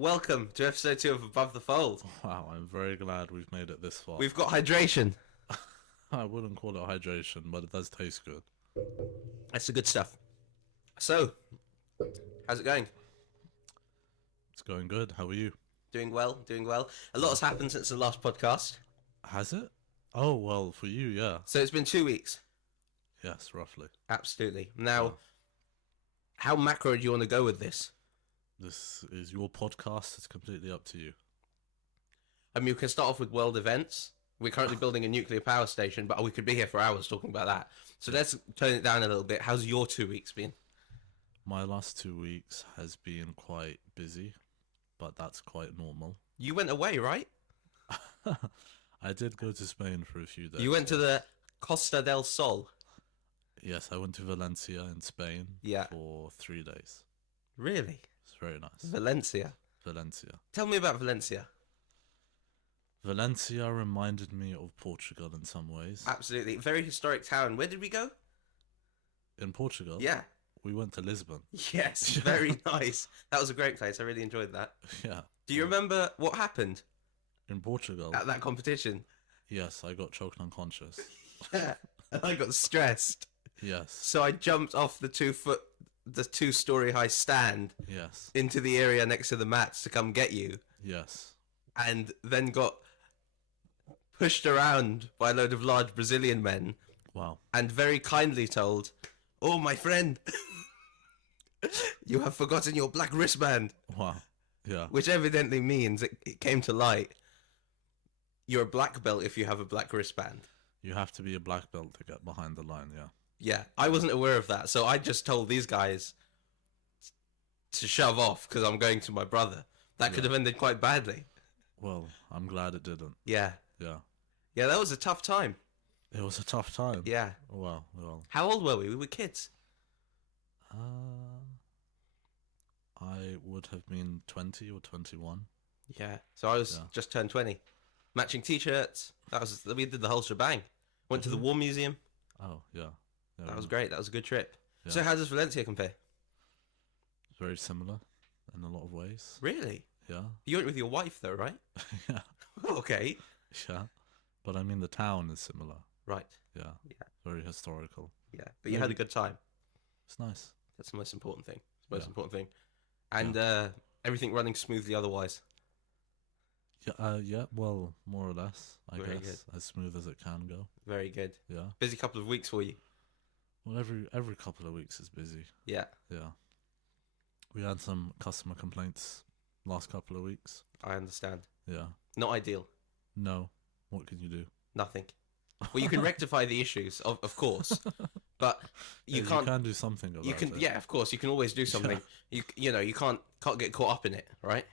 Welcome to episode 2 of Above the Fold. Wow, I'm very glad we've made it this far. We've got hydration. I wouldn't call it hydration, but it does taste good. That's the good stuff. So, how's it going? It's going good. How are you? Doing well, doing well. A lot has happened since the last podcast. Has it? Oh, well, for you, yeah. So it's been 2 weeks. Yes, roughly. Absolutely. Now, how macro do you want to go with this? This is your podcast. It's completely up to you. I mean, we can start off with world events. We're currently building a nuclear power station, but we could be here for hours talking about that. So let's turn it down a little bit. How's your 2 weeks been? My last 2 weeks has been quite busy, but that's quite normal. You went away, right? I did go to Spain for a few days. You went to the Costa del Sol. Yes, I went to Valencia in Spain for 3 days. Really? It's very nice. Valencia. Valencia. Tell me about Valencia. Valencia reminded me of Portugal in some ways. Absolutely. Very historic town. Where did we go? In Portugal? Yeah. We went to Lisbon. Yes, very nice. That was a great place. I really enjoyed that. Yeah. Do you remember what happened In Portugal? at that competition? Yes, I got choked unconscious. Yeah. I got stressed. Yes. So I jumped off the 2-story high stand Yes. into the area next to the mats to come get you, Yes. and then got pushed around by a load of large Brazilian men Wow. and very kindly told, "Oh, my friend, you have forgotten your black wristband," Wow. Yeah. which evidently means it came to light. You're a black belt if you have a black wristband. You have to be a black belt to get behind the line, yeah. Yeah, I wasn't aware of that, so I just told these guys to shove off because I'm going to my brother. That could have ended quite badly. Well, I'm glad it didn't. Yeah. Yeah. Yeah, that was a tough time. It was a tough time. Yeah. Well. How old were we? We were kids. I would have been 20 or 21. Yeah. So I was just turned 20. Matching t-shirts. We did the whole shebang. Went to the War Museum. Oh, yeah. That was great. That was a good trip. Yeah. So how does Valencia compare? Very similar in a lot of ways. Really? Yeah. You went with your wife though, right? Yeah. Okay. Yeah. But I mean, the town is similar. Right. Yeah. Yeah. Very historical. Yeah. But you had a good time. It's nice. That's the most important thing. It's the most important thing. And everything running smoothly otherwise. Yeah, well, more or less, I Very guess. As smooth as it can go. Very good. Yeah. Busy couple of weeks for you. Well, every couple of weeks is busy. Yeah. Yeah. We had some customer complaints last couple of weeks. I understand. Yeah. Not ideal. No. What can you do? Nothing. Well, you can rectify the issues, of course, but you You can't. can do something about You can, it. yeah, of course, you can always do something. You know, you can't get caught up in it, right?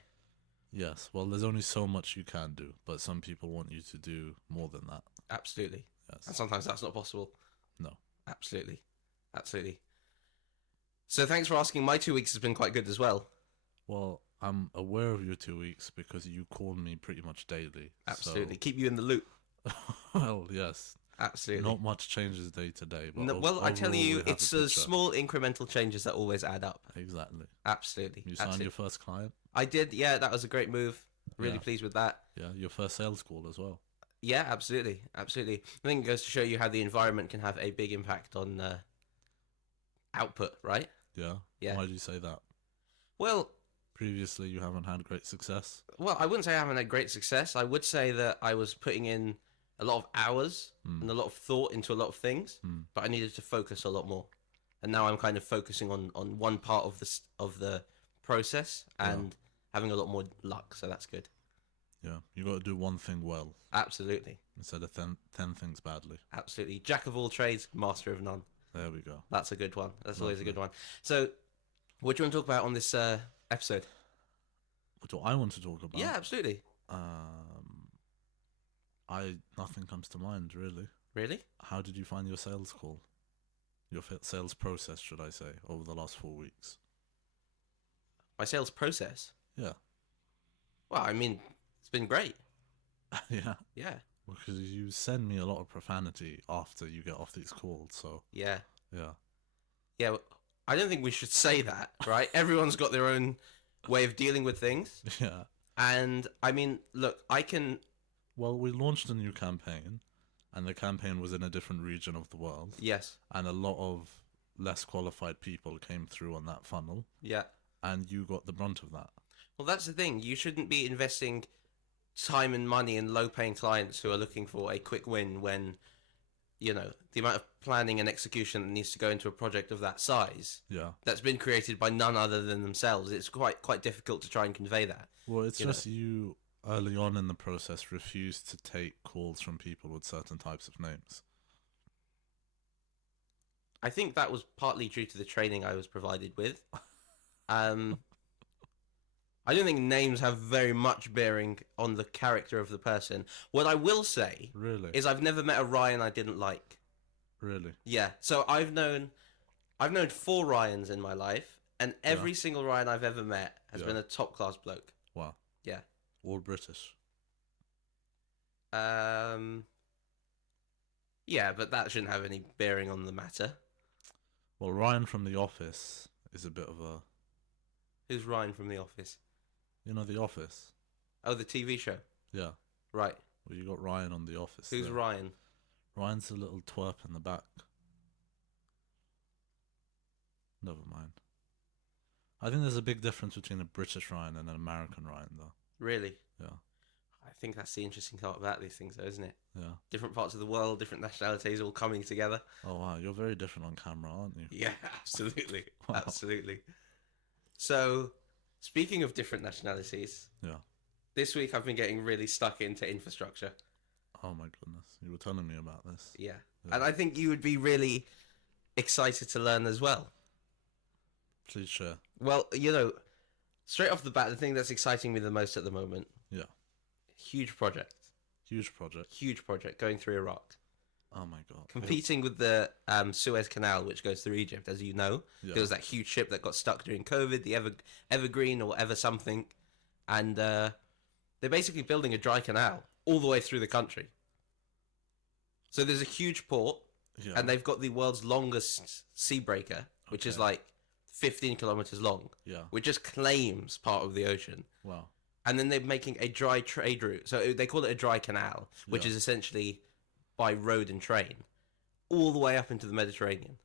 Yes. Well, there's only so much you can do, but some people want you to do more than that. Absolutely. Yes. And sometimes that's not possible. No. Absolutely. Absolutely. So thanks for asking. My 2 weeks has been quite good as well. Well, I'm aware of your 2 weeks because you call me pretty much daily. Absolutely. Keep you in the loop. Well, yes. Absolutely. Not much changes day to day. But No, well, I tell overall, you, we have it's a the picture. small incremental changes that always add up. Exactly. Absolutely. You signed Absolutely. your first client? I did. Yeah, that was a great move. Really Yeah. pleased with that. Yeah, your first sales call as well. Yeah, absolutely. Absolutely. I think it goes to show you how the environment can have a big impact on output, right? Yeah? Yeah. Why do you say that? Well, Previously, you haven't had great success? I wouldn't say I haven't had great success. I would say that I was putting in a lot of hours and a lot of thought into a lot of things, but I needed to focus a lot more. And now I'm kind of focusing on one part of the process and having a lot more luck. So that's good. Yeah. You got to do one thing well Absolutely, instead of 10 things badly. absolutely. Jack of all trades, master of none. There we go. That's a good one. That's always a good one. So, what do you want to talk about on this episode? What do I want to talk about? Yeah, absolutely. Nothing comes to mind, really. Really? How did you find your sales call? Your sales process, should I say, over the last 4 weeks? My sales process. Yeah. Well, I mean, it's been great. Yeah. Yeah. Because you send me a lot of profanity after you get off these calls, so Yeah. yeah. Yeah. I don't think we should say that, right? Everyone's got their own way of dealing with things. Yeah. And I mean, look, I can. Well, we launched a new campaign, and the campaign was in a different region of the world, Yes. and a lot of less qualified people came through on that funnel, Yeah. and you got the brunt of that. Well, that's the thing. You shouldn't be investing time and money in low-paying clients who are looking for a quick win when, you know, the amount of planning and execution that needs to go into a project of that size Yeah. that's been created by none other than themselves. It's quite difficult to try and convey that. Well, it's You know. just you early on in the process refused to take calls from people with certain types of names. I think that was partly due to the training I was provided with. Um, I don't think names have very much bearing on the character of the person. What I will say Really? is I've never met a Ryan I didn't like. Really? Yeah, so I've known 4 Ryans in my life, and every single Ryan I've ever met has Yeah. been a top class bloke. Wow. Yeah. All British. Yeah, but that shouldn't have any bearing on the matter. Well, Ryan from The Office is a bit of a... Who's Ryan from The Office? You know The Office? Oh, the TV show. Yeah. Right. Well, you got Ryan on The Office. Who's there. Ryan? Ryan's a little twerp in the back. Never mind. I think there's a big difference between a British Ryan and an American Ryan, though. Really? Yeah. I think that's the interesting part about these things, though, isn't it? Yeah. Different parts of the world, different nationalities all coming together. Oh, wow. You're very different on camera, aren't you? Yeah, absolutely. Wow. Absolutely. So, speaking of different nationalities, Yeah. this week I've been getting really stuck into infrastructure. Oh, my goodness. You were telling me about this. Yeah. Yeah. And I think you would be really excited to learn as well. Please share. Well, you know, straight off the bat, the thing that's exciting me the most at the moment, Yeah. huge project. Huge project. Huge project going through Iraq. Oh, my God. Competing with the Suez Canal, which goes through Egypt, as you know. Yeah. There was that huge ship that got stuck during COVID, the Evergreen or Ever something. And they're basically building a dry canal all the way through the country. So there's a huge port, Yeah. and they've got the world's longest sea breaker, which is Okay. like 15 kilometers long, Yeah. which just claims part of the ocean. Wow. And then they're making a dry trade route. So they call it a dry canal, which Yeah. is essentially by road and train, all the way up into the Mediterranean.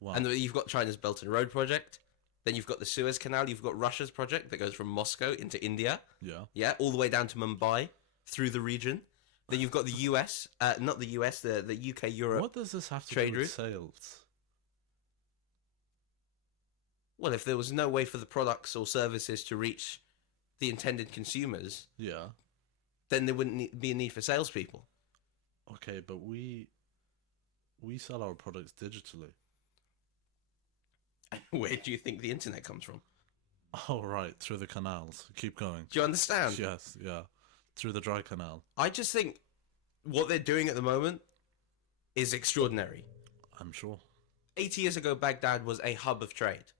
Wow. And you've got China's Belt and Road project. Then you've got the Suez Canal. You've got Russia's project that goes from Moscow into India. Yeah. Yeah, all the way down to Mumbai through the region. Then you've got the US, not the US, the UK, Europe. What does this have to trade do with route? sales? Well, if there was no way for the products or services to reach the intended consumers, Yeah. then there wouldn't be a need for salespeople. Okay, but we sell our products digitally. Where do you think the internet comes from? Oh, right. Through the canals. Keep going. Do you understand? Yes. Yeah. Through the dry canal. I just think what they're doing at the moment is extraordinary. I'm sure. 80 years ago, Baghdad was a hub of trade.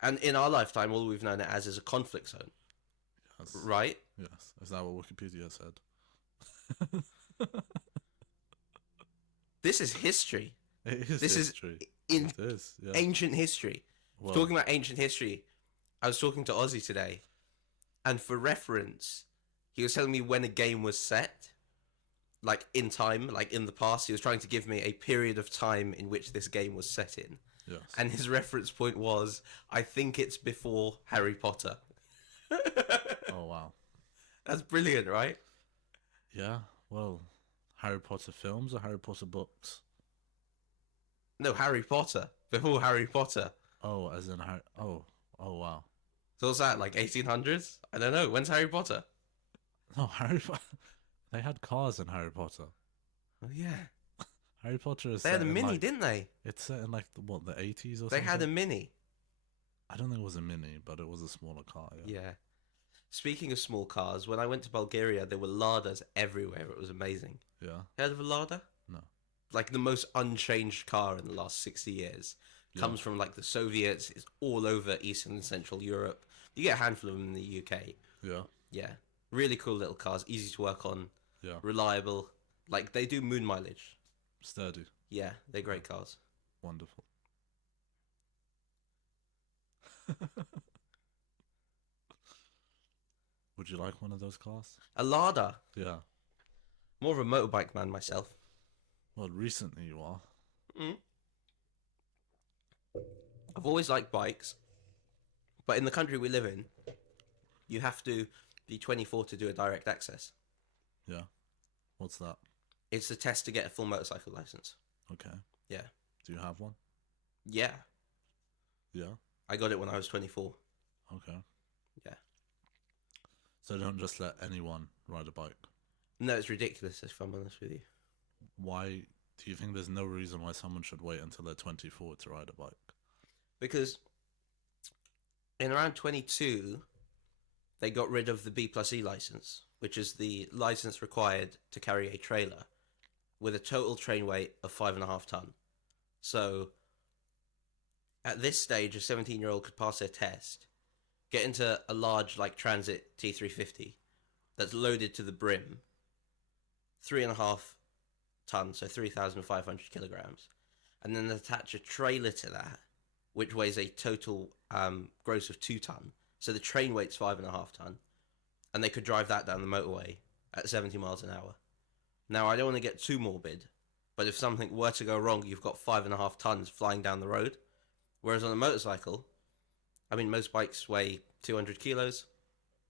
And in our lifetime, all we've known it as is a conflict zone, Yes. right? Yes. Is that what Wikipedia said? This is history. It is This is history. in It is. Yeah. ancient history. Well, Talking about ancient history, I was talking to Ozzy today, and for reference, he was telling me when a game was set, like in time, like in the past. He was trying to give me a period of time in which this game was set in. yes. And his reference point was, I think it's before Harry Potter. Oh, wow. That's brilliant, right? Yeah. Well, Harry Potter films or Harry Potter books? No, Harry Potter. Before Harry Potter. Oh, as in Harry. Oh. Oh, wow. So what's that, like 1800s? I don't know. When's Harry Potter? No, Harry Potter. They had cars in Harry Potter. Oh, yeah. Harry Potter is They had set a in, Mini, like, didn't they? it's set in like the 80s or They something. had a Mini. I don't think it was a Mini, but it was a smaller car. Yeah. Yeah. Speaking of small cars, when I went to Bulgaria, there were Ladas everywhere. It was amazing. Yeah. Heard of a Lada? No. Like the most unchanged car in the last 60 years. Yeah. Comes from like the Soviets. It's all over Eastern and Central Europe. You get a handful of them in the UK. Yeah. Yeah. Really cool little cars. Easy to work on. Yeah. Reliable. Like they do moon mileage. Sturdy. Yeah, they're great cars. Wonderful. Would you like one of those cars? A Lada. Yeah. More of a motorbike man myself. Well, recently you are. Mm. I've always liked bikes, but in the country we live in, you have to be 24 to do a direct access. Yeah. What's that? It's the test to get a full motorcycle license. Okay. Yeah. Do you have one? Yeah. Yeah. I got it when I was 24. Okay. Yeah. So don't just let anyone ride a bike. No, it's ridiculous, if I'm honest with you. Why do you think there's no reason why someone should wait until they're 24 to ride a bike? Because in around 22, they got rid of the B+E license, which is the license required to carry a trailer with a total train weight of 5.5 ton. So at this stage, a 17-year-old could pass their test, get into a large like Transit T350 that's loaded to the brim, 3.5 tons, so 3,500 kilograms, and then attach a trailer to that, which weighs a total gross of 2 ton. So the train weight's 5.5 ton, and they could drive that down the motorway at 70 miles an hour. Now, I don't want to get too morbid, but if something were to go wrong, you've got 5.5 tons flying down the road. Whereas on a motorcycle, I mean, most bikes weigh 200 kilos.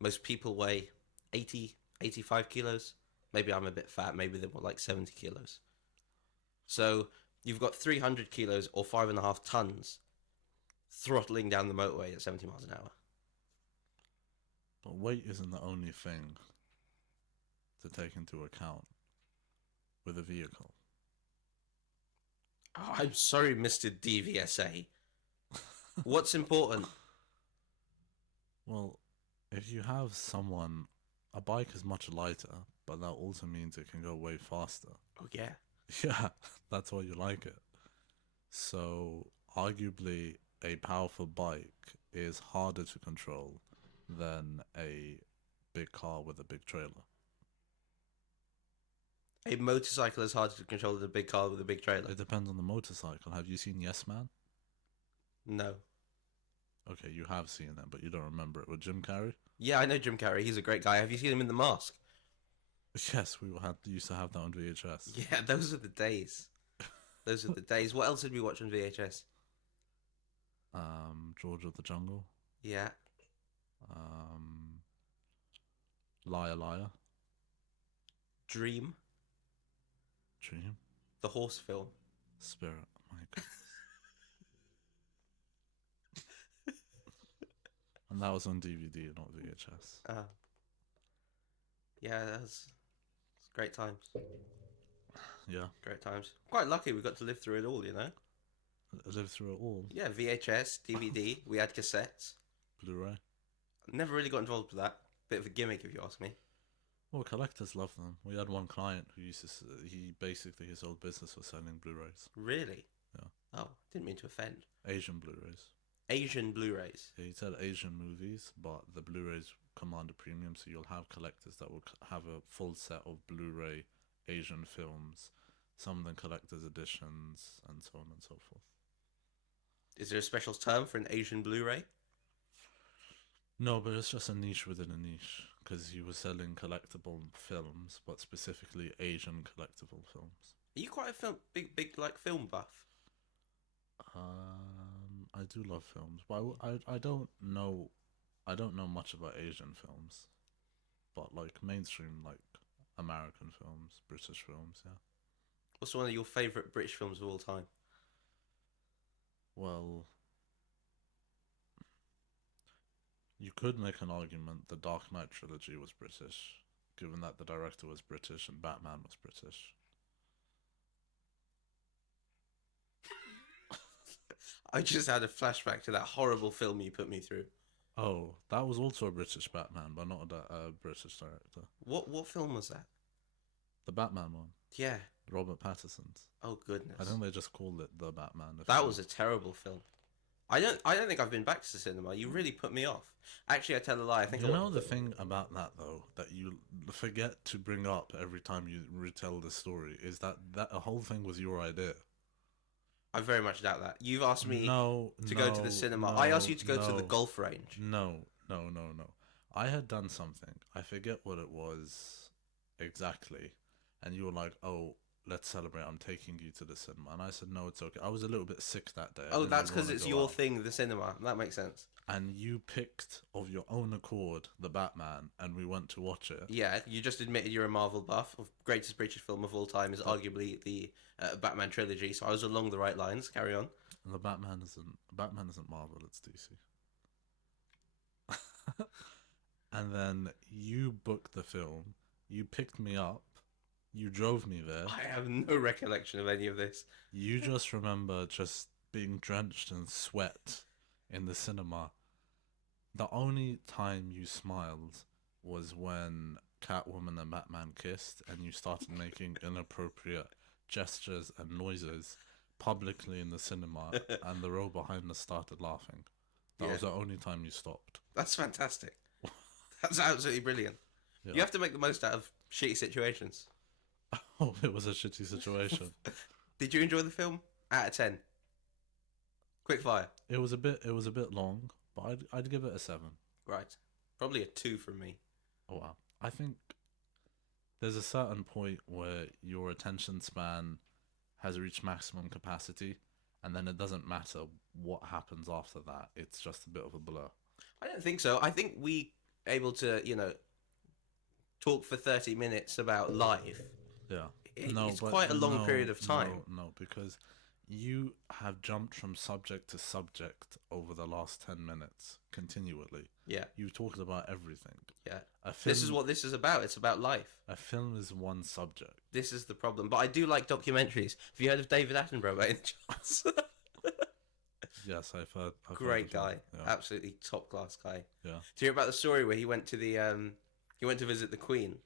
Most people weigh 80, 85 kilos. Maybe I'm a bit fat. Maybe they're more like 70 kilos. So you've got 300 kilos or 5.5 tons throttling down the motorway at 70 miles an hour. But weight isn't the only thing to take into account with a vehicle. Oh, I'm sorry, Mr. DVSA. What's important? Well, if you have someone, a bike is much lighter, but that also means it can go way faster. Oh, yeah. Yeah, that's why you like it. So, arguably, a powerful bike is harder to control than a big car with a big trailer. A motorcycle is harder to control than a big car with a big trailer. It depends on the motorcycle. Have you seen Yes Man? No. Okay, you have seen it, but you don't remember it with Jim Carrey? Yeah, I know Jim Carrey. He's a great guy. Have you seen him in The Mask? Yes, used to have that on VHS. Yeah, those are the days. Those are the days. What else did we watch on VHS? George of the Jungle. Yeah. Liar Liar. Dream. Dream. The horse film. Spirit. My God. And that was on DVD, not VHS. Yeah, that's great times. Yeah. Great times. Quite lucky we got to live through it all, you know? I lived through it all. Yeah, VHS, DVD, we had cassettes. Blu-ray. Never really got involved with that. Bit of a gimmick, if you ask me. Well, collectors love them. We had one client who used to, his whole business was selling Blu-rays. Really? Yeah. Oh, didn't mean to offend. Asian Blu-rays. Asian Blu-rays. Yeah, he said Asian movies, but the Blu-rays command a premium, so you'll have collectors that will have a full set of Blu-ray Asian films, some of them collector's editions, and so on and so forth. Is there a special term for an Asian Blu-ray? No, but it's just a niche within a niche, because he was selling collectible films, but specifically Asian collectible films. Are you quite a big like film buff? I do love films, but I don't know much about Asian films, but like mainstream, like American films, British films, yeah. What's one of your favourite British films of all time? Well, you could make an argument the Dark Knight trilogy was British, given that the director was British and Batman was British. I just had a flashback to that horrible film you put me through. Oh, that was also a British Batman, but not a British director. What film was that? The Batman one. Yeah. Robert Pattinson's. Oh goodness. I think they just called it The Batman. That was a terrible film. I don't think I've been back to the cinema. You really put me off. Actually, I tell a lie. I think you know the thing about that though that you forget to bring up every time you retell the story is that whole thing was your idea. I very much doubt that. You've asked me to go to the cinema. I asked you to go to the golf range. No. I had done something. I forget what it was exactly. And you were like, "Oh, let's celebrate. I'm taking you to the cinema." And I said, "No, it's okay." I was a little bit sick that day. I Oh, didn't that's really because want to it's go your out. thing, the cinema. That makes sense. And you picked of your own accord the Batman, and we went to watch it. Yeah, you just admitted you're a Marvel buff. Greatest British film of all time is arguably the Batman trilogy, so I was along the right lines. Carry on. And the Batman isn't Marvel. It's DC. And then you booked the film. You picked me up. You drove me there. I have no recollection of any of this. You just remember just being drenched in sweat in the cinema. The only time you smiled was when Catwoman and Batman kissed and you started making inappropriate gestures and noises publicly in the cinema and the row behind us started laughing. That Yeah. was the only time you stopped. That's fantastic. That's absolutely brilliant. Yeah. You have to make the most out of shitty situations. Oh, it was a shitty situation. Did you enjoy the film? Out of 10. Quick fire. It was a bit long, but I'd give it a 7. Right. Probably a 2 from me. Oh wow. I think there's a certain point where your attention span has reached maximum capacity, and then it doesn't matter what happens after that. It's just a bit of a blur. I don't think so. I think we able to, talk for 30 minutes about life. Yeah. It's quite a long period of time. No, because you have jumped from subject to subject over the last 10 minutes continually. Yeah. You've talked about everything. Yeah. A film, This is what this is about. It's about life. a film is one subject. This is the problem. But I do like documentaries. Have you heard of David Attenborough by any chance? Yes, I've heard. Great of him. guy. Yeah. Absolutely top class guy. Yeah. Do you hear about the story where he went to he went to visit the Queen?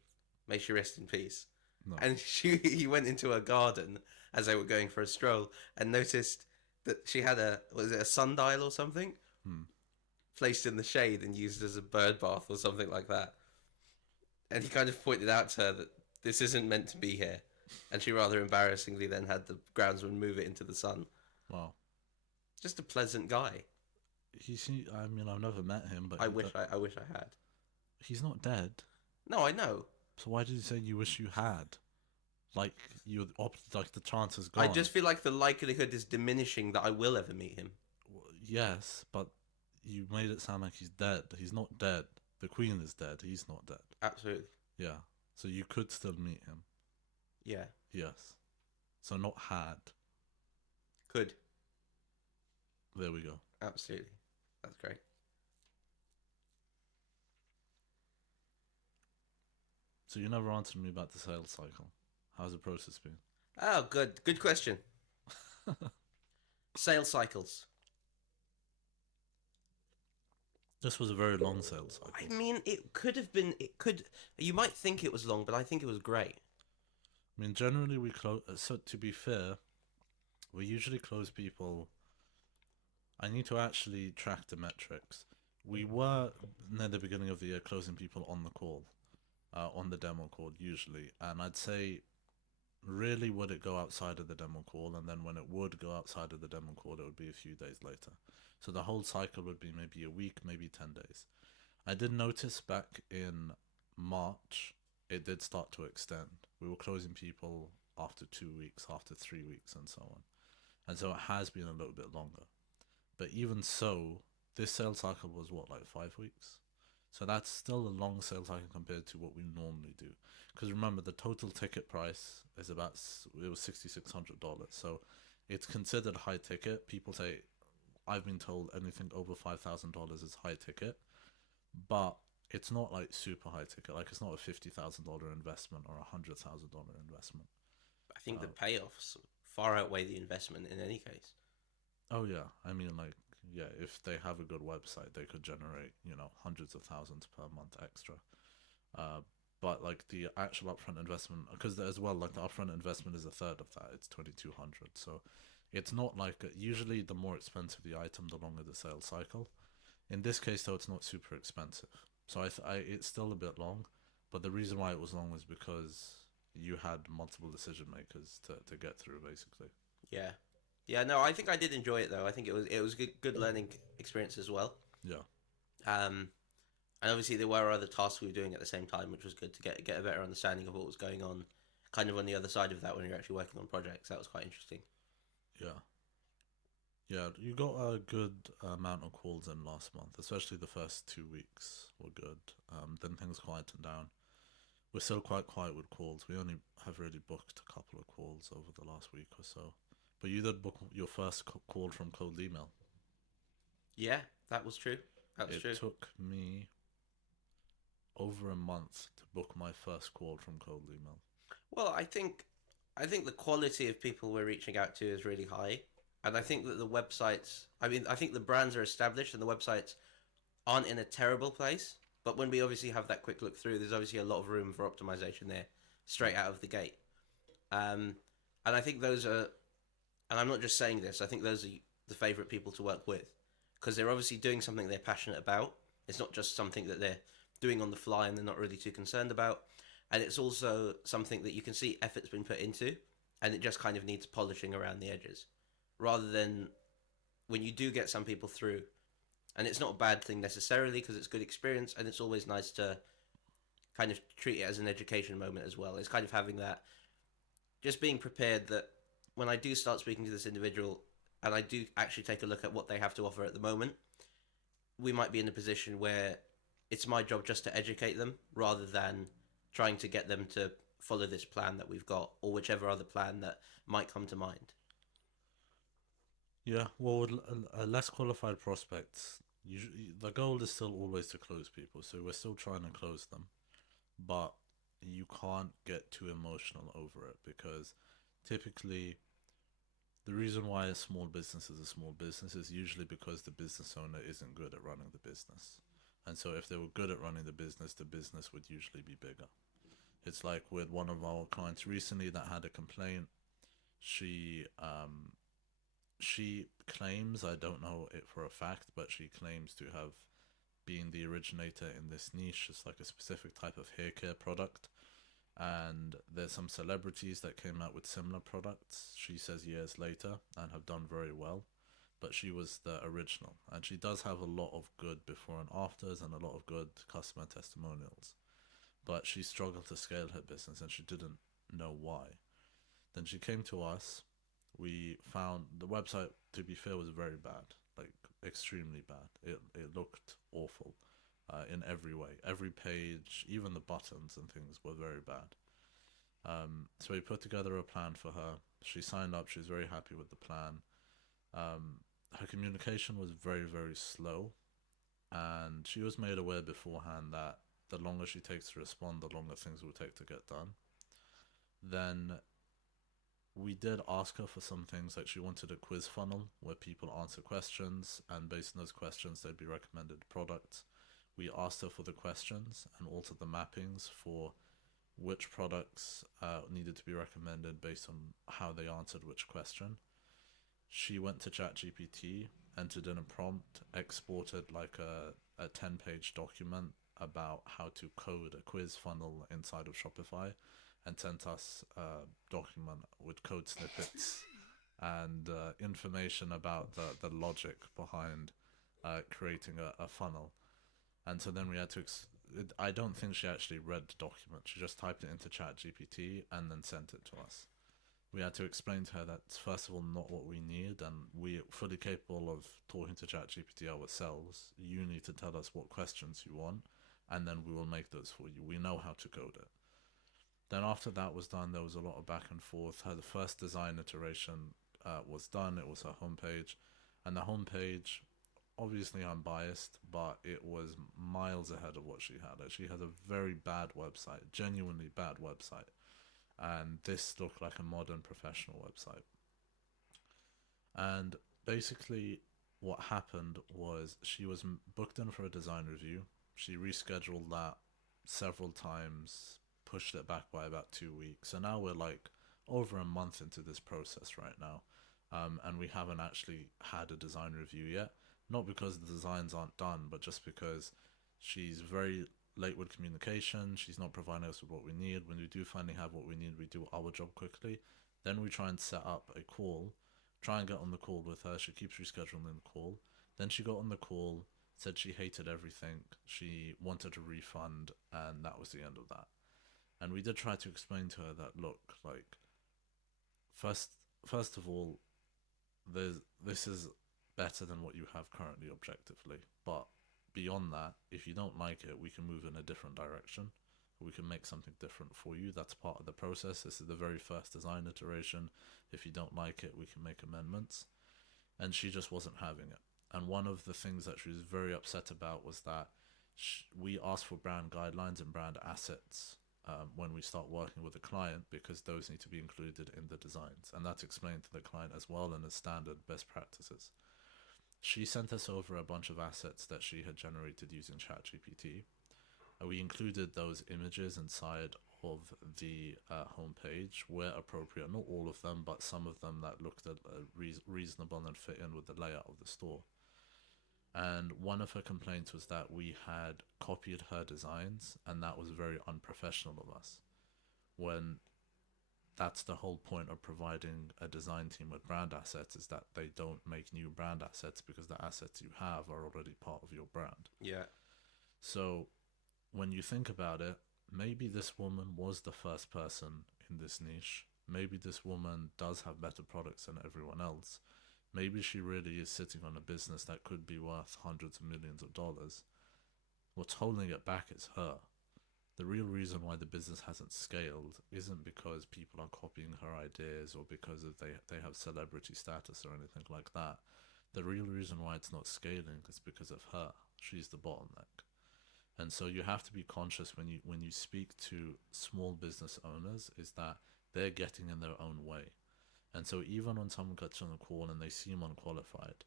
May she rest in peace. No. And he went into her garden as they were going for a stroll and noticed that she had a sundial or something placed in the shade and used as a bird bath or something like that. And he kind of pointed out to her that this isn't meant to be here. And she rather embarrassingly then had the groundsman move it into the sun. Wow. Just a pleasant guy. I mean, I've never met him, but I wish I had. he's not dead. No, I know. So why did you say you wish you had? Like like the chance is gone. I just feel like the likelihood is diminishing that I will ever meet him. Yes, but you made it sound like he's dead. He's not dead. The Queen is dead. He's not dead. Absolutely. Yeah. So you could still meet him. Yeah. Yes. So not had. Could. There we go. Absolutely. That's great. So you never answered me about the sales cycle. How's the process been? Oh, good. Good question. Sales cycles. This was a very long sales cycle. I mean, it could have been. You might think it was long, but I think it was great. I mean, generally we close. So to be fair, we usually close people. I need to actually track the metrics. We were near the beginning of the year closing people on the call, on the demo call usually, and I'd say, really would it go outside of the demo call, and then when it would go outside of the demo call, it would be a few days later. So the whole cycle would be maybe a week, maybe 10 days. I did notice back in March, it did start to extend. We were closing people after 2 weeks, after 3 weeks, and so on. And so it has been a little bit longer. But even so, this sales cycle was like 5 weeks? So that's still a long sales cycle compared to what we normally do. Because remember, the total ticket price is it was $6,600. So it's considered high ticket. People say, I've been told anything over $5,000 is high ticket, but it's not like super high ticket. Like it's not a $50,000 investment or a $100,000 investment. I think the payoffs far outweigh the investment in any case. Oh yeah, I mean if they have a good website, they could generate hundreds of thousands per month extra. But like the actual upfront investment, because as well, like the upfront investment is a third of that. It's $2,200. So it's not like usually the more expensive the item, the longer the sales cycle. In this case, though, it's not super expensive. So it's still a bit long, but the reason why it was long was because you had multiple decision makers to get through, basically. Yeah. Yeah, no, I think I did enjoy it though. I think it was good learning experience as well. Yeah. And obviously there were other tasks we were doing at the same time, which was good to get a better understanding of what was going on, kind of on the other side of that when you're actually working on projects. That was quite interesting. Yeah. Yeah, you got a good amount of calls in last month, especially the first 2 weeks were good. Then things quietened down. We're still quite quiet with calls. We only have really booked a couple of calls over the last week or so. But you did book your first call from cold email. Yeah, that was true. That was It true. took me over a month to book my first call from cold email. Well, I think the quality of people we're reaching out to is really high, and I think that the websites. I mean, I think the brands are established and the websites aren't in a terrible place. But when we obviously have that quick look through, there's obviously a lot of room for optimization there, straight out of the gate. Um, and I think those are, and I'm not just saying this. I think those are the favorite people to work with, because they're obviously doing something they're passionate about. It's not just something that they're doing on the fly and they're not really too concerned about. And it's also something that you can see effort's been put into, and it just kind of needs polishing around the edges, rather than when you do get some people through, and it's not a bad thing necessarily because it's good experience, and it's always nice to kind of treat it as an education moment as well. It's kind of having that, just being prepared that when I do start speaking to this individual and I do actually take a look at what they have to offer at the moment, we might be in a position where it's my job just to educate them rather than trying to get them to follow this plan that we've got or whichever other plan that might come to mind. Yeah, well, with less qualified prospects, usually, the goal is still always to close people. So we're still trying to close them, but you can't get too emotional over it because typically the reason why a small business is a small business is usually because the business owner isn't good at running the business. And so if they were good at running the business would usually be bigger. It's like with one of our clients recently that had a complaint. She she claims, I don't know it for a fact, but she claims to have been the originator in this niche. It's like a specific type of hair care product. And there's some celebrities that came out with similar products, she says, years later and have done very well. But she was the original. And she does have a lot of good before and afters and a lot of good customer testimonials. But she struggled to scale her business and she didn't know why. Then she came to us. We found the website, to be fair, was very bad, like extremely bad. It looked awful in every way. Every page, even the buttons and things were very bad. So we put together a plan for her. She signed up. She was very happy with the plan. Her communication was very, very slow. And she was made aware beforehand that the longer she takes to respond, the longer things will take to get done. Then we did ask her for some things, like she wanted a quiz funnel where people answer questions, and based on those questions, they'd be recommended products. We asked her for the questions and also the mappings for which products needed to be recommended based on how they answered which question. She went to ChatGPT, entered in a prompt, exported like a 10-page document about how to code a quiz funnel inside of Shopify, and sent us a document with code snippets and information about the logic behind creating a funnel. And so then we had to. I don't think she actually read the document. She just typed it into ChatGPT and then sent it to us. We had to explain to her that's first of all not what we need, and we're fully capable of talking to ChatGPT ourselves. You need to tell us what questions you want, and then we will make those for you. We know how to code it. Then after that was done, there was a lot of back and forth. Her the first design iteration was done. It was her homepage, and the homepage, obviously I'm biased, but it was miles ahead of what she had. She has a very bad website, genuinely bad website, and this looked like a modern professional website. And basically, what happened was she was booked in for a design review. She rescheduled that several times, pushed it back by about 2 weeks. So now we're like over a month into this process right now. And we haven't actually had a design review yet. Not because the designs aren't done, but just because she's very late with communication. She's not providing us with what we need. When we do finally have what we need, we do our job quickly. Then we try and set up a call, try and get on the call with her. She keeps rescheduling the call. Then she got on the call, said she hated everything. She wanted a refund, and that was the end of that. And we did try to explain to her that, look, like, first of all, this is better than what you have currently objectively. But beyond that, if you don't like it, we can move in a different direction. We can make something different for you. That's part of the process. This is the very first design iteration. If you don't like it, we can make amendments. And she just wasn't having it. And one of the things that she was very upset about was that we asked for brand guidelines and brand assets when we start working with a client, because those need to be included in the designs. And that's explained to the client as well in the standard best practices. She sent us over a bunch of assets that she had generated using ChatGPT. We included those images inside of the homepage where appropriate, not all of them, but some of them that looked reasonable and fit in with the layout of the store. And one of her complaints was that we had copied her designs, and that was very unprofessional of us, when that's the whole point of providing a design team with brand assets, is that they don't make new brand assets, because the assets you have are already part of your brand. Yeah. So when you think about it, maybe this woman was the first person in this niche. Maybe this woman does have better products than everyone else. Maybe she really is sitting on a business that could be worth hundreds of millions of dollars. What's holding it back is her. The real reason why the business hasn't scaled isn't because people are copying her ideas or because of they have celebrity status or anything like that. The real reason why it's not scaling is because of her. She's the bottleneck. And so you have to be conscious when you speak to small business owners, is that they're getting in their own way. And so even when someone gets on a call and they seem unqualified,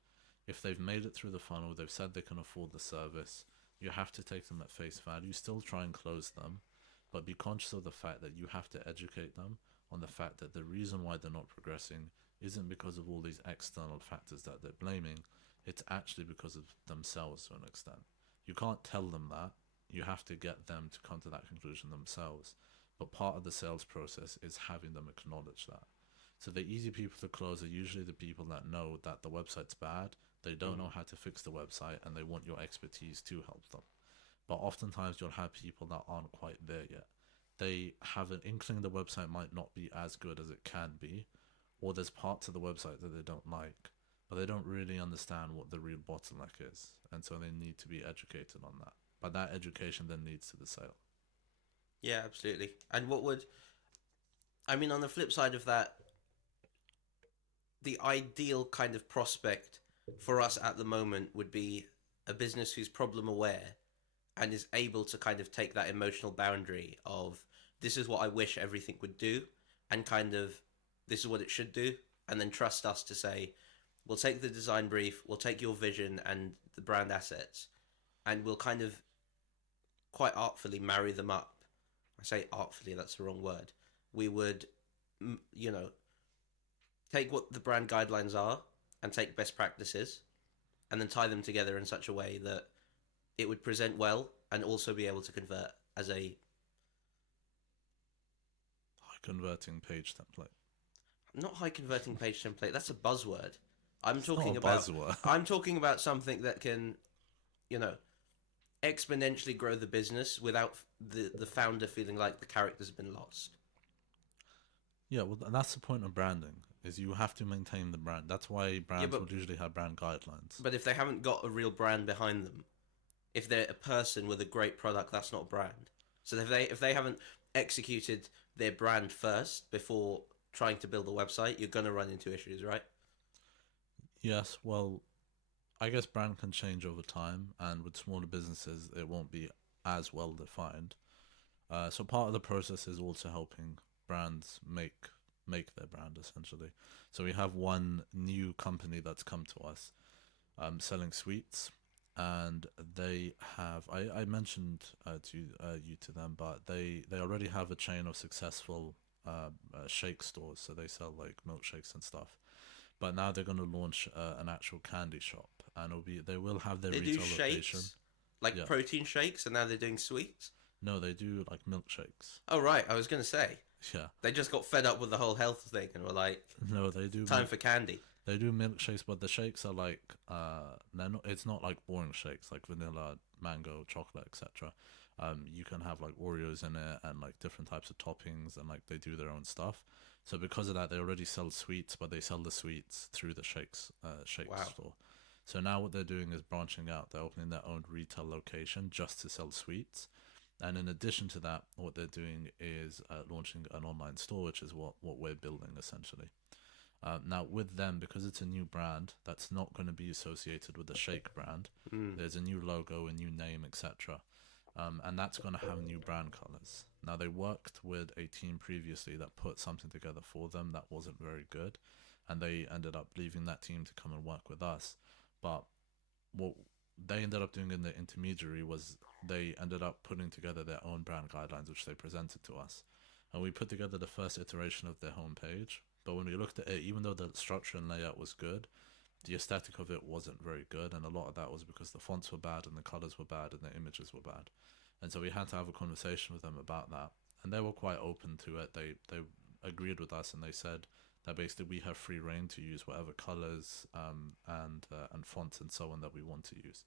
if they've made it through the funnel, they've said they can afford the service, you have to take them at face value, still try and close them, but be conscious of the fact that you have to educate them on the fact that the reason why they're not progressing isn't because of all these external factors that they're blaming, it's actually because of themselves to an extent. You can't tell them that, you have to get them to come to that conclusion themselves. But part of the sales process is having them acknowledge that. So the easy people to close are usually the people that know that the website's bad, they don't know how to fix the website, and they want your expertise to help them. But oftentimes you'll have people that aren't quite there yet. They have an inkling the website might not be as good as it can be, or there's parts of the website that they don't like, but they don't really understand what the real bottleneck is, and so they need to be educated on that. But that education then leads to the sale. Yeah, absolutely. And on the flip side of that, the ideal kind of prospect for us at the moment would be a business who's problem aware and is able to kind of take that emotional boundary of, this is what I wish everything would do, and kind of, this is what it should do, and then trust us to say, we'll take the design brief, we'll take your vision and the brand assets, and we'll kind of quite artfully marry them up. I say artfully, that's the wrong word. We would, take what the brand guidelines are and take best practices and then tie them together in such a way that it would present well and also be able to convert as a high converting page template. Not high converting page template, that's a buzzword. It's not a buzzword. I'm talking about something that can, exponentially grow the business without the founder feeling like the character's been lost. Yeah, well, that's the point of branding, is you have to maintain the brand. That's why brands would usually have brand guidelines. But if they haven't got a real brand behind them, if they're a person with a great product, that's not a brand. So if they haven't executed their brand first before trying to build a website, you're going to run into issues, right? Yes, well, I guess brand can change over time, and with smaller businesses, it won't be as well defined. So part of the process is also helping brands make their brand, essentially. So we have one new company that's come to us, selling sweets, and they have, I mentioned to them, but they already have a chain of successful shake stores, so they sell like milkshakes and stuff. But now they're going to launch an actual candy shop, and they will have their retail location. Like protein shakes, and now they're doing sweets? No, they do like milkshakes. Oh, right. I was going to say. Yeah. They just got fed up with the whole health thing and were like, no, they do. Time for candy. They do milkshakes, but the shakes are like they're not. It's not like boring shakes like vanilla, mango, chocolate, etc. You can have like Oreos in it and like different types of toppings, and like they do their own stuff. So because of that, they already sell sweets, but they sell the sweets through the shake Wow. store. So now what they're doing is branching out. They're opening their own retail location just to sell sweets. And in addition to that, what they're doing is launching an online store, which is what we're building essentially. Now, with them, because it's a new brand that's not going to be associated with the Shake brand, Mm. there's a new logo, a new name, etc. And that's going to have new brand colors. Now, they worked with a team previously that put something together for them that wasn't very good, and they ended up leaving that team to come and work with us. But what they ended up doing in the intermediary was they ended up putting together their own brand guidelines, which they presented to us. And we put together the first iteration of their homepage. But when we looked at it, even though the structure and layout was good, the aesthetic of it wasn't very good. And a lot of that was because the fonts were bad and the colors were bad and the images were bad. And so we had to have a conversation with them about that. And they were quite open to it. They agreed with us and they said that basically we have free reign to use whatever colors and fonts and so on that we want to use.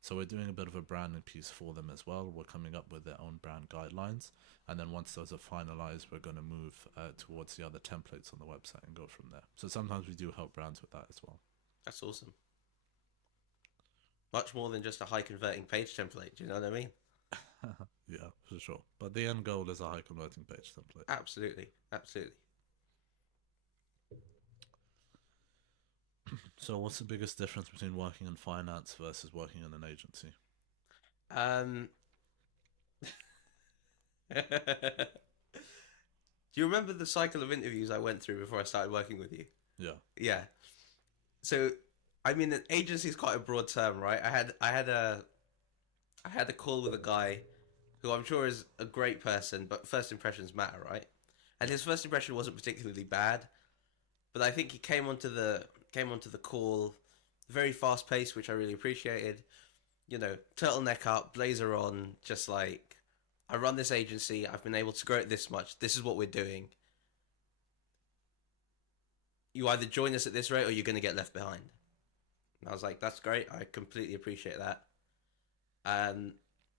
So we're doing a bit of a branding piece for them as well. We're coming up with their own brand guidelines, and then once those are finalized, we're going to move towards the other templates on the website and go from there. So sometimes we do help brands with that as well. That's awesome. Much more than just a high converting page template. Do you know what I mean? Yeah, for sure. But the end goal is a high converting page template. Absolutely, absolutely. So what's the biggest difference between working in finance versus working in an agency? Um, do you remember the cycle of interviews I went through before I started working with you? Yeah. Yeah. So, I mean, an agency is quite a broad term, right? I had a call with a guy who I'm sure is a great person, but first impressions matter, right? And his first impression wasn't particularly bad, but I think he came onto the call very fast paced, which I really appreciated. You know, turtleneck up, blazer on, just like I run this agency. I've been able to grow it this much. This is what we're doing. You either join us at this rate or you're going to get left behind. And I was like, that's great. I completely appreciate that. Um,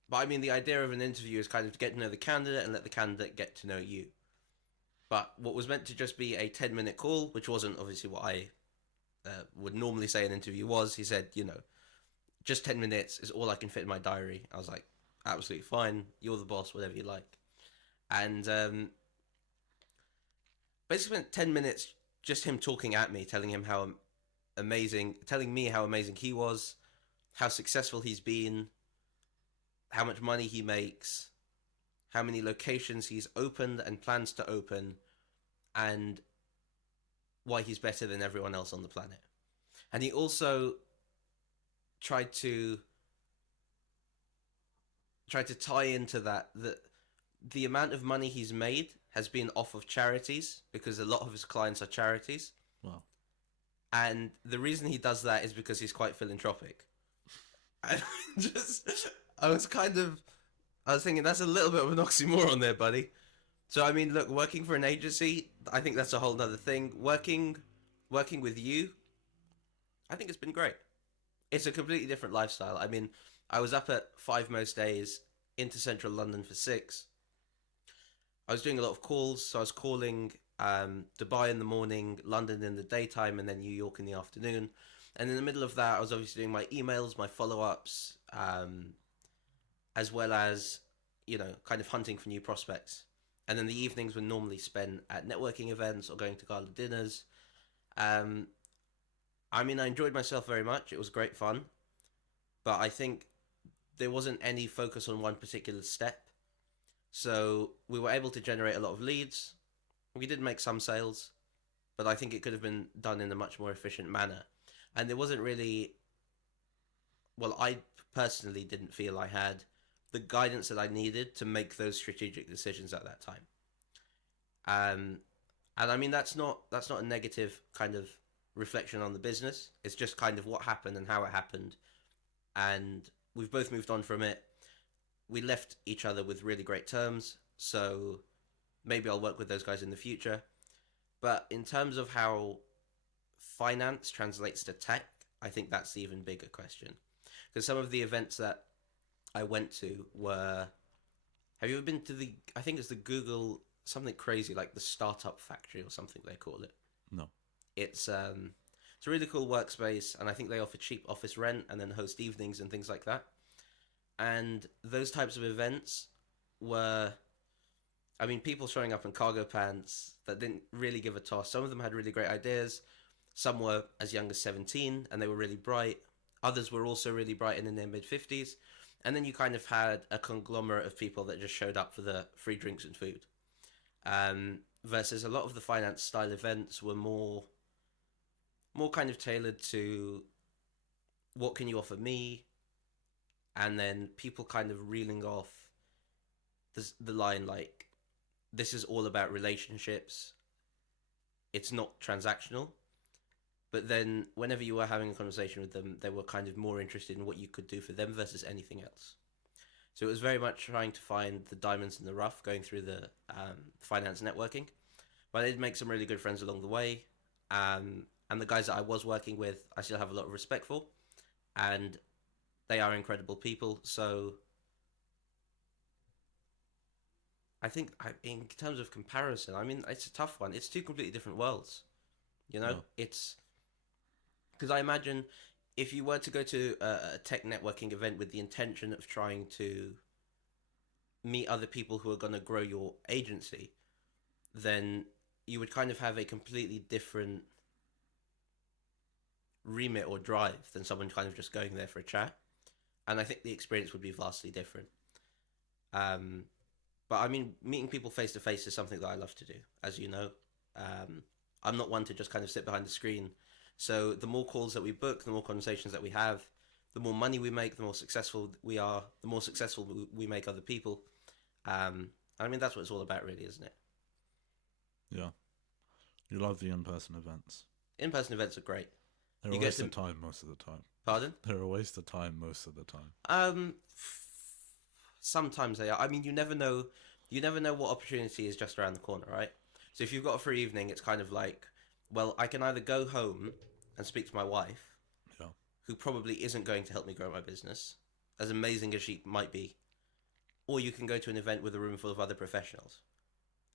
but I mean, the idea of an interview is kind of to get to know the candidate and let the candidate get to know you. But what was meant to just be a 10-minute call, which wasn't obviously what I would normally say an interview was, he said, you know, just 10 minutes is all I can fit in my diary. I was like, absolutely fine. You're the boss, whatever you like. And basically spent 10 minutes just him talking at me, telling me how amazing he was, how successful he's been, how much money he makes, how many locations he's opened and plans to open, and why he's better than everyone else on the planet. And he also tried to tie into that the amount of money he's made has been off of charities because a lot of his clients are charities. Wow. And the reason he does that is because he's quite philanthropic. And I was thinking that's a little bit of an oxymoron there, buddy. So I mean, look, working for an agency, I think that's a whole nother thing. Working with you, I think it's been great. It's a completely different lifestyle. I mean, I was up at 5 most days, into central London for 6. I was doing a lot of calls, so I was calling Dubai in the morning, London in the daytime, and then New York in the afternoon. And in the middle of that, I was obviously doing my emails, my follow-ups, as well as, you know, kind of hunting for new prospects. And then the evenings were normally spent at networking events or going to gala dinners. I mean, I enjoyed myself very much. It was great fun. But I think there wasn't any focus on one particular step. So we were able to generate a lot of leads. We did make some sales, but I think it could have been done in a much more efficient manner. And there wasn't really, well, I personally didn't feel I had the guidance that I needed to make those strategic decisions at that time. And I mean, that's not a negative kind of reflection on the business. It's just kind of what happened and how it happened. And we've both moved on from it. We left each other with really great terms, so maybe I'll work with those guys in the future. But in terms of how finance translates to tech, I think that's the even bigger question. Because some of the events that I went to were. Have you ever been to the? I think it's the Google something crazy like the Startup Factory or something they call it. No. It's a really cool workspace, and I think they offer cheap office rent and then host evenings and things like that. And those types of events were, I mean, people showing up in cargo pants that didn't really give a toss. Some of them had really great ideas. Some were as young as 17 and they were really bright. Others were also really bright and in their mid 50s. And then you kind of had a conglomerate of people that just showed up for the free drinks and food. Versus a lot of the finance style events were more kind of tailored to what can you offer me, and then people kind of reeling off the line like, this is all about relationships. It's not transactional. But then whenever you were having a conversation with them, they were kind of more interested in what you could do for them versus anything else. So it was very much trying to find the diamonds in the rough, going through the finance networking. But I did make some really good friends along the way. And the guys that I was working with, I still have a lot of respect for. And they are incredible people. So I think in terms of comparison, I mean, it's a tough one. It's two completely different worlds. You know, it's because I imagine if you were to go to a tech networking event with the intention of trying to meet other people who are going to grow your agency, then you would kind of have a completely different remit or drive than someone kind of just going there for a chat. And I think the experience would be vastly different. But I mean, meeting people face to face is something that I love to do, as you know. I'm not one to just kind of sit behind the screen. So the more calls that we book, the more conversations that we have, the more money we make, the more successful we are, the more successful we make other people. I mean, that's what it's all about, really, isn't it? Yeah. You love the in-person events. In-person events are great. They're a waste of time most of the time. Pardon? They're a waste of time most of the time. Sometimes they are. I mean, you never know. You never know what opportunity is just around the corner, right? So if you've got a free evening, it's kind of like, well, I can either go home and speak to my wife, who probably isn't going to help me grow my business, as amazing as she might be, or you can go to an event with a room full of other professionals.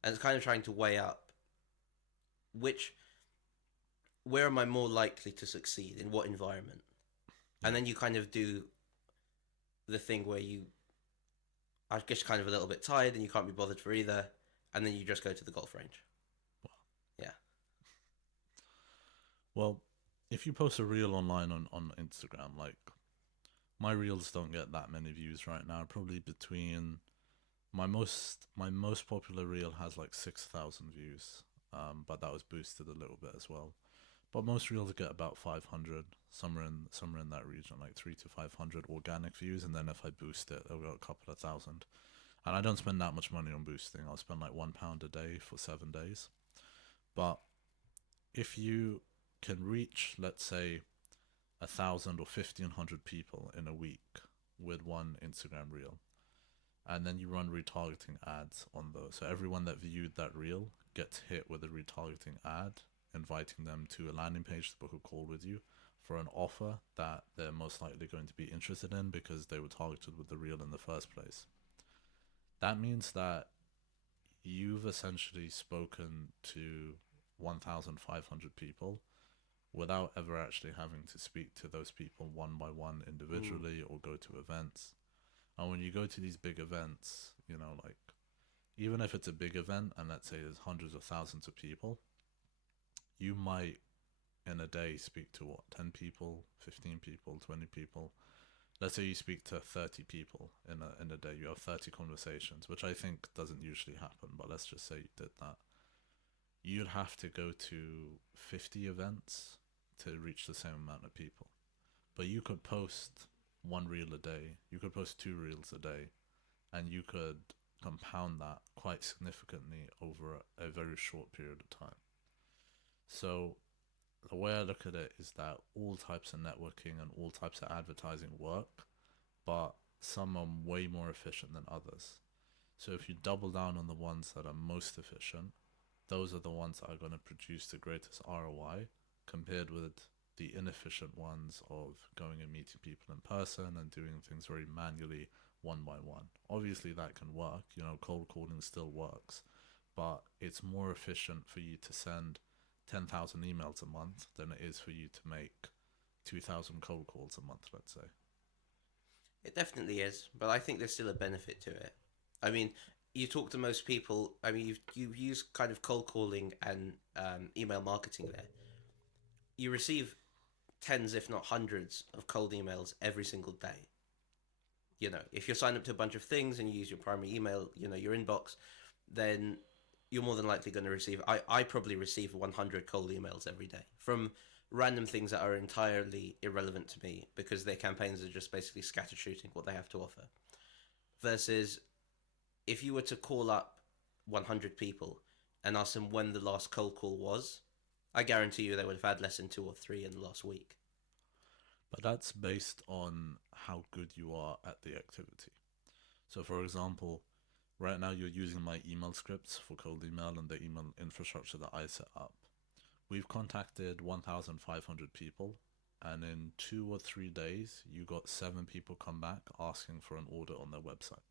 And it's kind of trying to weigh up where am I more likely to succeed, in what environment? And then you kind of do the thing where you are just kind of a little bit tired and you can't be bothered for either, and then you just go to the golf range. Yeah. Well, if you post a reel online on Instagram, like, my reels don't get that many views right now. Probably between my most popular reel has like 6,000 views, but that was boosted a little bit as well. But most reels get about 500, somewhere in that region, like 300 to 500 organic views, and then if I boost it, they'll go a couple of thousand. And I don't spend that much money on boosting. I'll spend like £1 a day for 7 days. But if you can reach, let's say, 1,000 or 1,500 people in a week with one Instagram reel, and then you run retargeting ads on those, so everyone that viewed that reel gets hit with a retargeting ad, inviting them to a landing page to book a call with you for an offer that they're most likely going to be interested in because they were targeted with the reel in the first place. That means that you've essentially spoken to 1,500 people without ever actually having to speak to those people one by one individually or go to events. And when you go to these big events, you know, like, even if it's a big event and let's say there's hundreds of thousands of people, you might in a day speak to 10 people, 15 people, 20 people. Let's say you speak to 30 people in a day. You have 30 conversations, which I think doesn't usually happen, but let's just say you did that. You'd have to go to 50 events to reach the same amount of people. But you could post one reel a day, you could post 2 reels a day, and you could compound that quite significantly over a very short period of time. So the way I look at it is that all types of networking and all types of advertising work, but some are way more efficient than others. So if you double down on the ones that are most efficient, those are the ones that are going to produce the greatest ROI compared with the inefficient ones of going and meeting people in person and doing things very manually one by one. Obviously, that can work. Cold calling still works, but it's more efficient for you to send 10,000 emails a month than it is for you to make 2,000 cold calls a month, let's say. It definitely is, but I think there's still a benefit to it. I mean, you talk to most people. I mean, you've used kind of cold calling and email marketing there. You receive tens, if not hundreds, of cold emails every single day. If you're signed up to a bunch of things and you use your primary email, your inbox, then you're more than likely going to receive. I probably receive 100 cold emails every day from random things that are entirely irrelevant to me because their campaigns are just basically scattershooting what they have to offer. Versus if you were to call up 100 people and ask them when the last cold call was, I guarantee you they would have had less than 2 or 3 in the last week. But that's based on how good you are at the activity. So, for example, right now you're using my email scripts for cold email and the email infrastructure that I set up. We've contacted 1,500 people, and in 2 or 3 days, you got 7 people come back asking for an order on their website.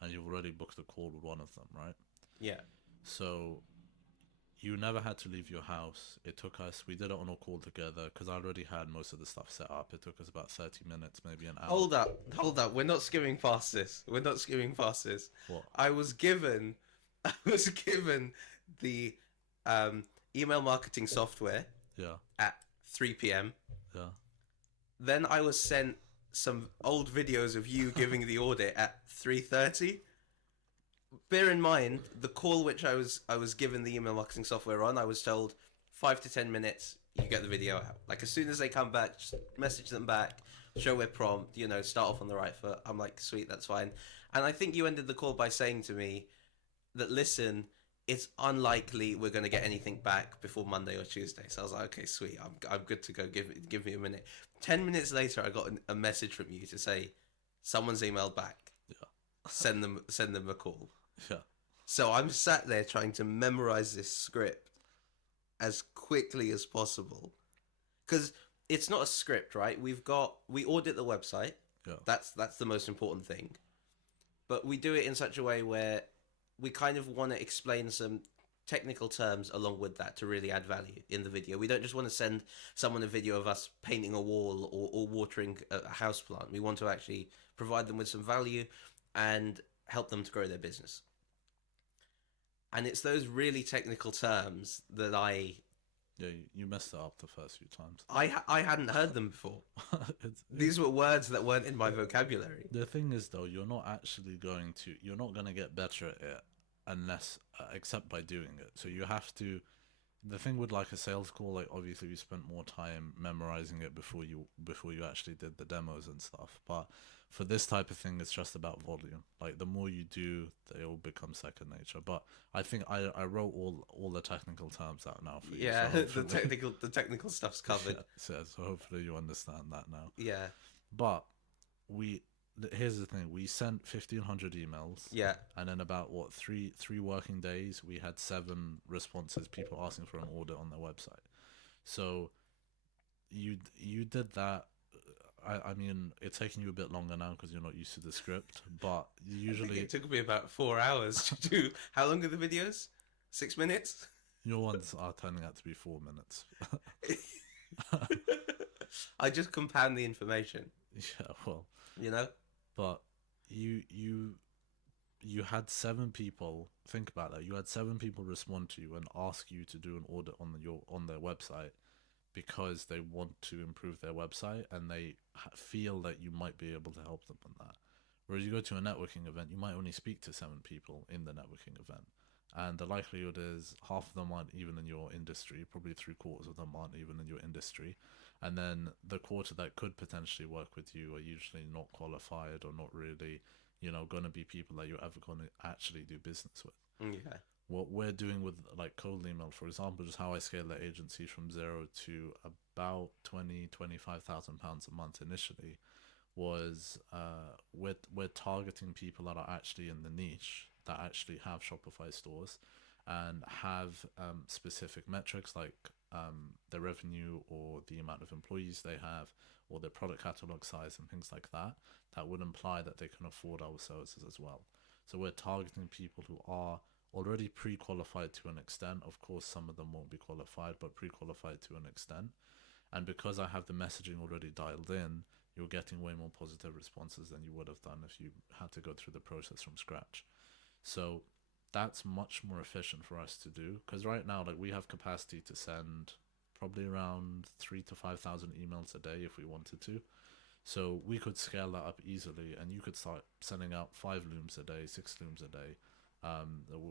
And you've already booked a call with one of them, right? Yeah. So you never had to leave your house. It took us, we did it on a call together because I already had most of the stuff set up. It took us about 30 minutes, maybe an hour. Hold up. We're not skimming past this. What? I was given the email marketing software Yeah, at 3 p.m. yeah. Then I was sent some old videos of you giving the audit at 3:30. Bear in mind the call which I was given the email marketing software on. I was told 5 to 10 minutes. You get the video out. Like as soon as they come back, just message them back, show we're prompt. Start off on the right foot. I'm like, sweet, that's fine. And I think you ended the call by saying to me that listen, it's unlikely we're going to get anything back before Monday or Tuesday. So I was like, okay, sweet, I'm good to go. Give me a minute. 10 minutes later, I got a message from you to say someone's emailed back. Yeah. Send them a call. Yeah. So I'm sat there trying to memorize this script as quickly as possible because it's not a script, right? We audit the website. Yeah. That's the most important thing, but we do it in such a way where we kind of want to explain some technical terms along with that to really add value in the video. We don't just want to send someone a video of us painting a wall or watering a house plant. We want to actually provide them with some value and help them to grow their business. And it's those really technical terms that Yeah, you messed it up the first few times. I hadn't heard them before. These were words that weren't in my vocabulary. The thing is, though, you're not going to get better at it unless, except by doing it. So you have to, the thing with like a sales call, like obviously we spent more time memorizing it before you actually did the demos and stuff. But for this type of thing, it's just about volume. Like the more you do, they all become second nature. But I think I wrote all the technical terms out now for you. Yeah, so the technical stuff's covered. So hopefully you understand that now. Yeah. But here's the thing: we sent 1,500 emails. Yeah. And then about three working days, we had 7 responses, people asking for an order on their website. So you did that. I mean, it's taking you a bit longer now because you're not used to the script, but usually it took me about 4 hours to do. How long are the videos? 6 minutes? Your ones are turning out to be 4 minutes. I just compound the information. Yeah, well, But you had 7 people. Think about that. You had 7 people respond to you and ask you to do an order on their website because they want to improve their website and they feel that you might be able to help them on that. Whereas you go to a networking event, you might only speak to 7 people in the networking event. And the likelihood is half of them aren't even in your industry, probably 3/4 of them aren't even in your industry. And then the quarter that could potentially work with you are usually not qualified or not really, going to be people that you're ever going to actually do business with. Yeah. What we're doing with like cold email, for example, just how I scaled the agency from 0 to about £25,000 a month initially, was we're targeting people that are actually in the niche, that actually have Shopify stores and have specific metrics like their revenue or the amount of employees they have or their product catalog size and things like that, that would imply that they can afford our services as well. So we're targeting people who are already pre-qualified to an extent. Of course, some of them won't be qualified, but pre-qualified to an extent. And because I have the messaging already dialed in, you're getting way more positive responses than you would have done if you had to go through the process from scratch. So that's much more efficient for us to do, because right now, like, we have capacity to send probably around 3 to 5,000 emails a day if we wanted to. So we could scale that up easily, and you could start sending out 5 looms a day, 6 looms a day,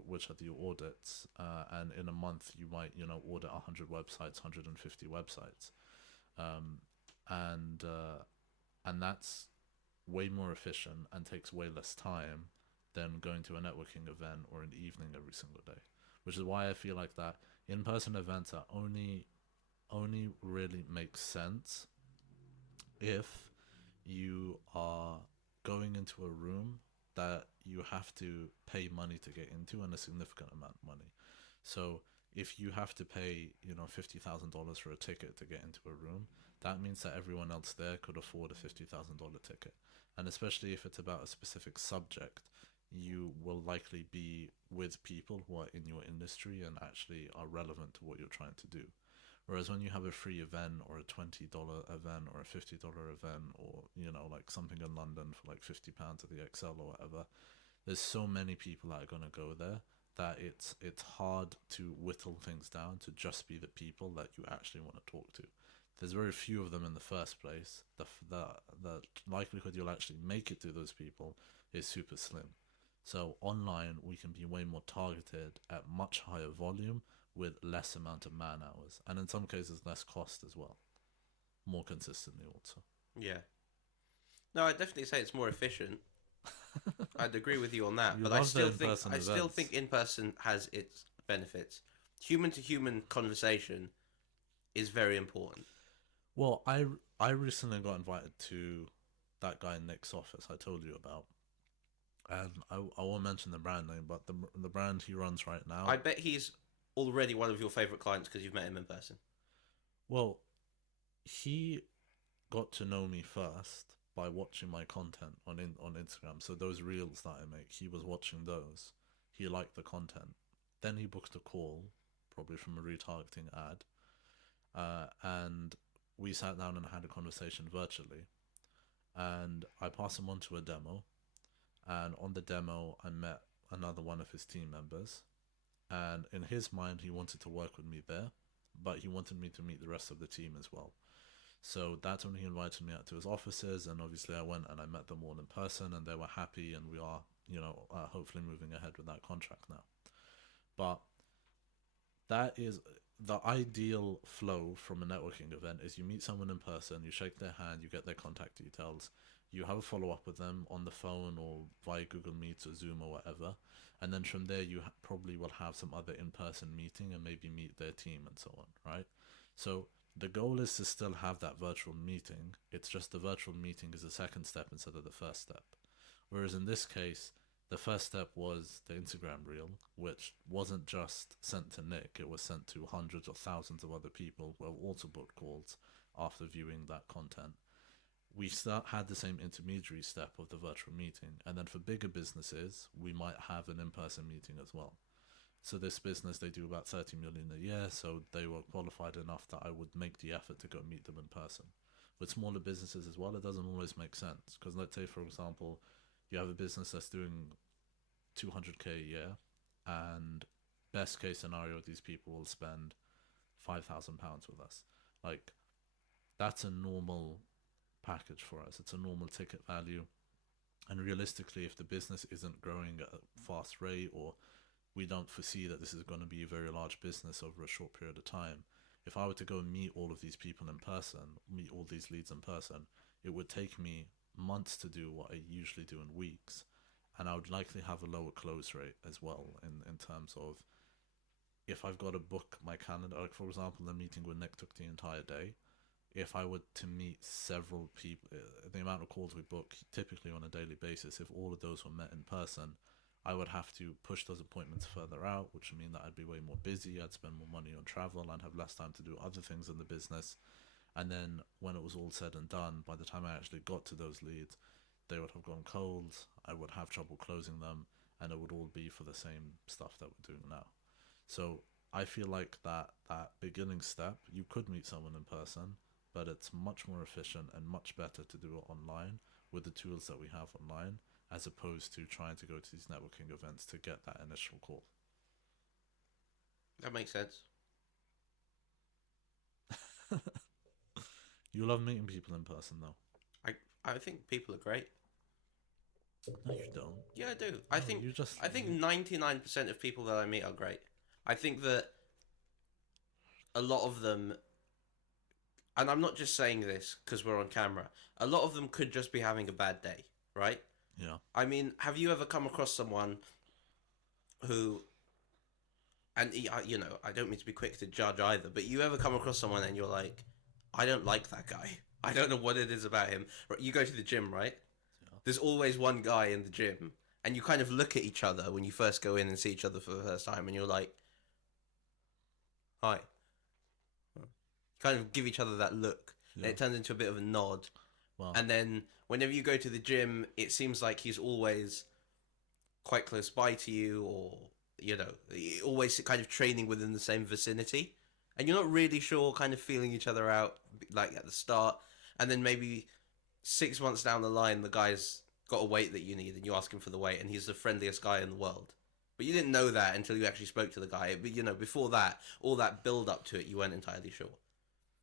which are the audits. And in a month, you might, audit 100 websites, 150 websites, um, and that's way more efficient and takes way less time than going to a networking event or an evening every single day. Which is why I feel like that in-person events are only really make sense if you are going into a room that you have to pay money to get into, and a significant amount of money. So if you have to pay, $50,000 for a ticket to get into a room, that means that everyone else there could afford a $50,000 ticket. And especially if it's about a specific subject, you will likely be with people who are in your industry and actually are relevant to what you're trying to do. Whereas when you have a free event or a $20 event or a $50 event, or, like something in London for like £50 at the Excel or whatever, there's so many people that are going to go there that it's hard to whittle things down to just be the people that you actually want to talk to. There's very few of them in the first place. The likelihood you'll actually make it to those people is super slim. So online, we can be way more targeted at much higher volume with less amount of man hours, and in some cases less cost as well, more consistently also. Yeah. No, I'd definitely say it's more efficient. I'd agree with you on that, You but love the I still events. think in person has its benefits. Human to human conversation is very important. Well, I recently got invited to that guy Nick's office I told you about, and I won't mention the brand name, but the brand he runs right now. I bet he's already one of your favorite clients because you've met him in person. Well, he got to know me first by watching my content on Instagram. So those reels that I make, he was watching those. He liked the content. Then he booked a call, probably from a retargeting ad, and we sat down and had a conversation virtually. And I passed him on to a demo, and on the demo, I met another one of his team members. And in his mind, he wanted to work with me there, but he wanted me to meet the rest of the team as well. So that's when he invited me out to his offices, and obviously I went and I met them all in person, and they were happy, and we are, hopefully moving ahead with that contract now. But that is the ideal flow from a networking event: is you meet someone in person, you shake their hand, you get their contact details, you have a follow-up with them on the phone or via Google Meets or Zoom or whatever, and then from there you probably will have some other in-person meeting and maybe meet their team and so on, right? So the goal is to still have that virtual meeting. It's just the virtual meeting is the second step instead of the first step. Whereas in this case, the first step was the Instagram reel, which wasn't just sent to Nick, it was sent to hundreds or thousands of other people who have also booked calls after viewing that content. We had the same intermediary step of the virtual meeting, and then for bigger businesses, we might have an in-person meeting as well. So this business, they do about 30 million a year, so they were qualified enough that I would make the effort to go meet them in person. With smaller businesses as well, it doesn't always make sense, because let's say, for example, you have a business that's doing 200k a year, and best case scenario, these people will spend £5,000 with us. Like, that's a normal package for us. It's a normal ticket value. And realistically, if the business isn't growing at a fast rate, or we don't foresee that this is going to be a very large business over a short period of time, if I were to go and meet all of these people in person, meet all these leads in person, it would take me months to do what I usually do in weeks. And I would likely have a lower close rate as well, in terms of, if I've got to book my calendar, like for example, the meeting with Nick took the entire day. If I were to meet several people, the amount of calls we book typically on a daily basis, if all of those were met in person, I would have to push those appointments further out, which would mean that I'd be way more busy. I'd spend more money on travel. I'd have less time to do other things in the business. And then when it was all said and done, by the time I actually got to those leads, they would have gone cold. I would have trouble closing them, and it would all be for the same stuff that we're doing now. So I feel like that beginning step, you could meet someone in person, but it's much more efficient and much better to do it online with the tools that we have online, as opposed to trying to go to these networking events to get that initial call. That makes sense. You love meeting people in person, though. I think people are great. No, you don't. Yeah, I do. No, I think 99% of people that I meet are great. I think that a lot of them, and I'm not just saying this because we're on camera, a lot of them could just be having a bad day, right? Yeah. I mean, have you ever come across someone who, and you know, I don't mean to be quick to judge either, but you ever come across someone and you're like, I don't like that guy. I don't know what it is about him. You go to the gym, right? Yeah. There's always one guy in the gym, and you kind of look at each other when you first go in and see each other for the first time, and you're like, hi. Kind of give each other that look, Yeah. and it turns into a bit of a nod. Wow. And then whenever you go to the gym, it seems like he's always quite close by to you, or, you know, always kind of training within the same vicinity. And you're not really sure, kind of feeling each other out, like at the start. And then maybe 6 months down the line, the guy's got a weight that you need, and you ask him for the weight, and he's the friendliest guy in the world. But you didn't know that until you actually spoke to the guy. But, you know, before that, all that build up to it, you weren't entirely sure.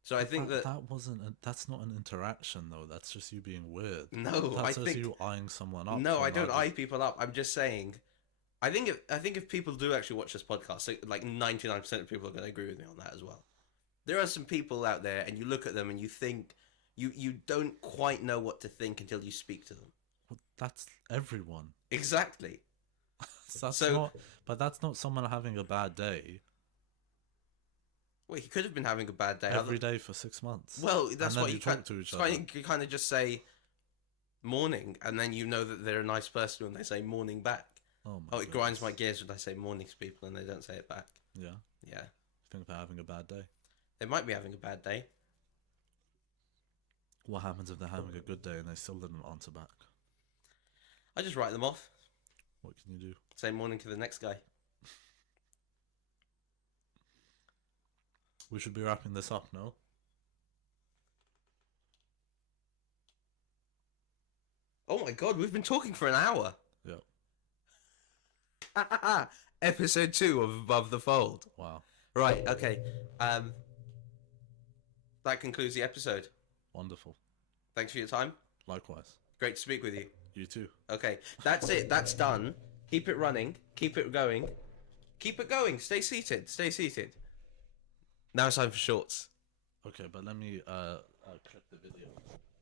So I think that that's not an interaction though. That's just you being weird. No, That's I just think you eyeing someone up. no, for I don't no eye people up. I'm just saying. I think if people do actually watch this podcast, so like 99% of people are going to agree with me on that as well. There are some people out there, and you look at them and you think you don't quite know what to think until you speak to them. Well, that's everyone. Exactly. But that's not someone having a bad day. Well, he could have been having a bad day. Every day for 6 months. Well, that's and what then you talk to each other. You kind of just say morning, and then you know that they're a nice person when they say morning back. Oh, It grinds my gears when I say morning to people and they don't say it back. Yeah. Yeah. You think they're having a bad day? They might be having a bad day. What happens if they're having a good day and they still didn't answer back? I just write them off. What can you do? Say morning to the next guy. We should be wrapping this up, no? Oh my god, we've been talking for an hour. Yeah. Episode 2 of Above the Fold. Wow. Right, okay. That concludes the episode. Wonderful. Thanks for your time. Likewise. Great to speak with you. You too. Okay, that's it. That's done. Keep it running. Keep it going. Keep it going. Stay seated. Stay seated. Now it's time for shorts. Okay, but let me clip the video.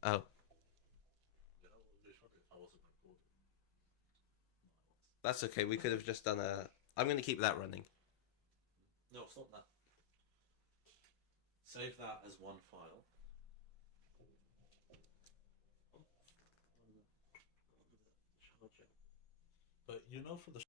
Oh. That's okay. We could have just done a... I'm going to keep that running. No, stop that. Save that as one file. But you know, for the